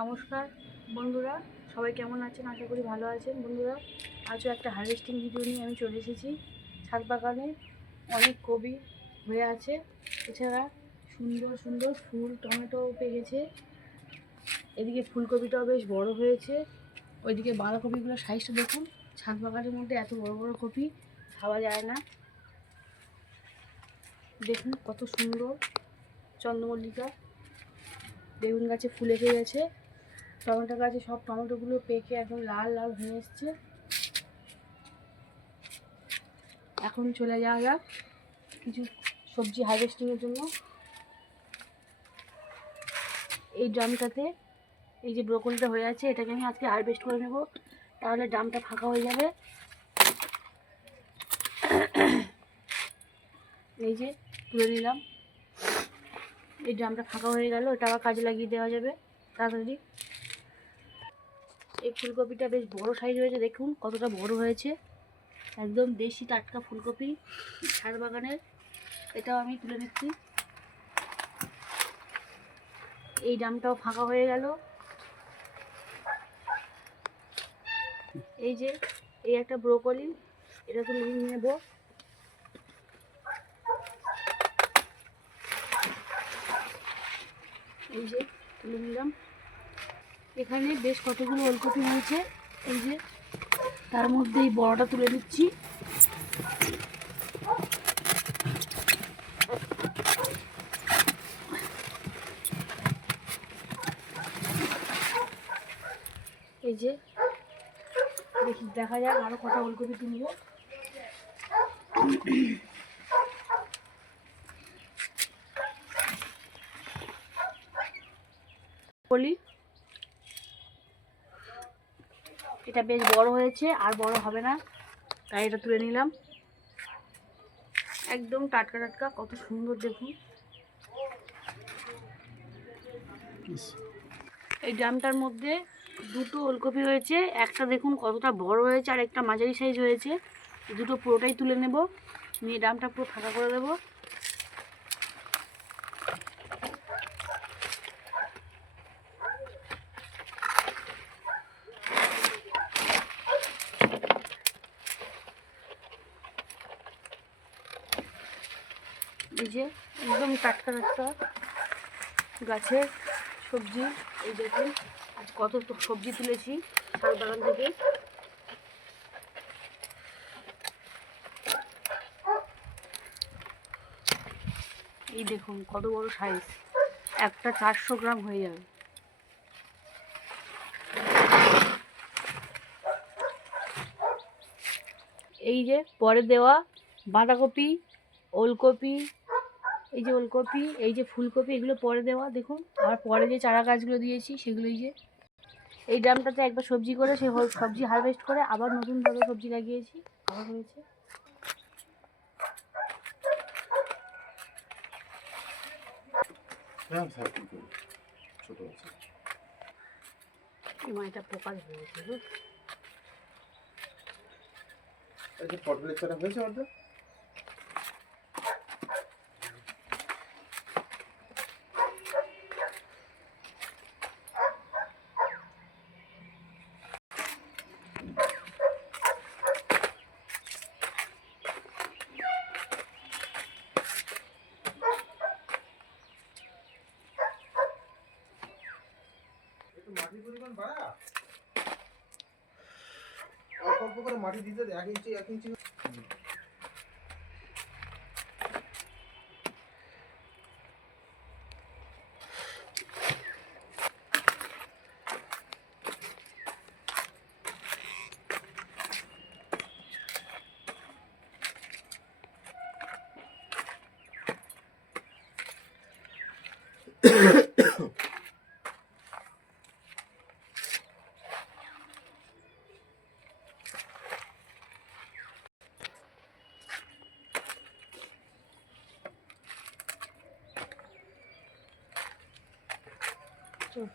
নমস্কার বন্ধুরা, সবাই কেমন আছেন? আশা করি ভালো আছেন। বন্ধুরা, আজও একটা হারভেস্টিং ভিডিও নিয়ে আমি চলে এসেছি। ছাদ বাগানে অনেক কপি হয়ে আছে, এছাড়া সুন্দর সুন্দর ফুল টমেটোও পেকেছে। এদিকে ফুলকপিটাও বেশ বড় হয়েছে, ওইদিকে বাঁধাকপিগুলোর সাইজটা দেখুন। ছাদ বাগানের মধ্যে এত বড় বড় কপি খাওয়া যায় না। দেখুন কত সুন্দর চন্দ্রমল্লিকা। বেগুন গাছে ফুল এসে গেছে, টমেটো গাছে সব টমেটোগুলো পেকে এখন লাল লাল হয়ে এসছে। এখন চলে যাওয়া যাক কিছু সবজি হারভেস্টিংয়ের জন্য। এই ড্রামটাতে এই যে ব্রোকলিটা হয়ে আছে, এটাকে আমি আজকে হারভেস্ট করে নেব, তাহলে ড্রামটা ফাঁকা হয়ে যাবে। এই যে তুলে নিলাম, এই ড্রামটা ফাঁকা হয়ে গেল, এটা আবার কাজে লাগিয়ে দেওয়া যাবে তাড়াতাড়ি। এই ফুলকপিটা বেশ বড় সাইজ হয়েছে, দেখুন কতটা বড় হয়েছে। একদম দেশি টাটকা ফুলকপি ছাদ বাগানের। এটাও আমি তুলে নিচ্ছি। এই ড্রামটাও ফাঁকা হয়ে গেল। এই যে এই একটা ব্রোকলি, এটা তুলে নেব। এই যে তুলে নিলাম। এখানে বেশ কতগুলো ওলকপি হয়েছে, এই যে তার মধ্যে এই বড়টা তুলে নিচ্ছি। এই যে দেখি, দেখা যাক আরো কটা ওলকপি তুলব। বলি, এটা বেশ বড় হয়েছে, আর বড় হবে না, তাই এটা তুলে নিলাম। একদম টাটকা টাটকা, কত সুন্দর দেখুন। এই ড্রামটার মধ্যে দুটো ওলকপি হয়েছে, একটা দেখুন কতটা বড় হয়েছে, আর একটা মাঝারি সাইজ হয়েছে। দুটো পুরোটাই তুলে নেব, নিয়ে ড্রামটা পুরো ফাঁকা করে দেবো। এই যে একদম টাটকা টাটকা গাছের সবজি। এই দেখুন আজ কত সবজি তুলেছি ছাদ বাগান থেকে। এই দেখুন কত বড় সাইজ, একটা 400 গ্রাম হয়ে যাবে। এই যে পরে দেওয়া বাঁধাকপি, ওলকপি, এই যে ওলকপি, এই যে ফুলকপি, এগুলো পরে দেওয়া দেখুন। আর পরে যে চারা গাছগুলো দিয়েছি সেগুলো এই যে এই ড্রামটাতে একবার সবজি করে, সেই সবজি হারভেস্ট করে আবার নতুনভাবে সবজি লাগিয়েছি, আবার হয়েছে। এটা পোকা ধরেছে। পটলের চারা হয়েছে অর্ধেক। মাটির পরিমাণ বাড়া, অল্প অল্প করে মাটি দিতে 1 ইঞ্চি চল